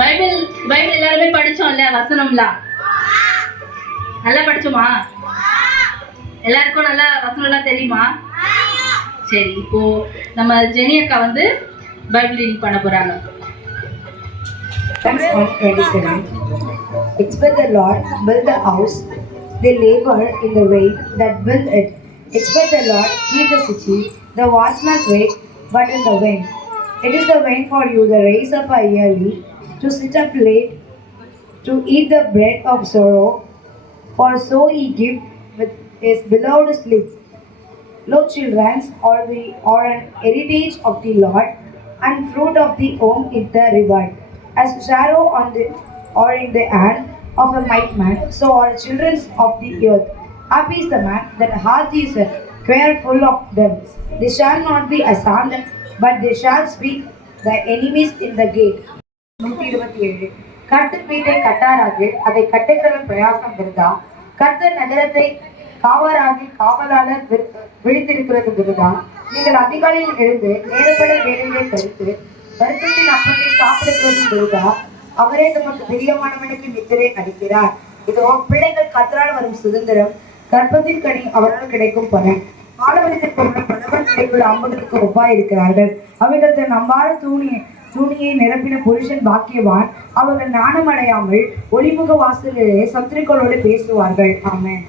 Bible Bible எல்லாருமே படிச்சோம் இல்லையா? வசனம்லாம் நல்லா படிச்சோமா? எல்லாருக்கும் நல்லா வசனம்லாம் தெரியுமா? சரி, இப்போ நம்ம ஜெனி அக்கா வந்து பைபிள் ரீட் பண்ண போறாங்க. Acts 1:27. Expect the Lord build the house, they labor in the way that build it. Expect the Lord keep the city, the watchman wait, but in the wind. It is the wind for you that raise up early, to sit up late, to eat the bread of sorrow, for so he give with his beloved sleep. Lo, children are an heritage of the Lord, and fruit of the home is the reward. As shadow on the or in the hand of a mighty man, so are children of the earth. Happy is the man that heart is careful of them. They shall not be ashamed, but they shall speak the enemies in the gate. 127. கர்த்தர் வீட்டை கட்டாராது அதை கட்டுகிறவன் பிரயாசம் விருதா. கர்த்தர் நகரத்தை காவலாகி காவலாளர் விழித்திருக்கிறது விருதா. நீங்கள் அதிகாலையில் எழுந்து நேரப்பட வேலையை கழித்து வருத்தத்தின் அப்பத்தை சாப்பிடுகிறது விருதா. அவரே தமக்கு பிரியமானவனுக்கு நித்திரை அளிக்கிறார். இதோ பிள்ளைகள் கர்த்தரால் வரும் சுதந்திரம், கர்ப்பத்தின் கனி அவரால் கிடைக்கும் பலன். காலவரத்தில் கொண்ட பலவன் கிடைக்குள்ள அம்புகளுக்கு ஒப்பாய் இருக்கிறார்கள். அவர்கள் தன் நம்பாத தூணியை நிரப்பின புருஷன் பாக்கியவான். அவர்கள் நாணமடையாமல் ஒளிமுக வாசலிலே சத்துருக்களோடு பேசுவார்கள். ஆமென்.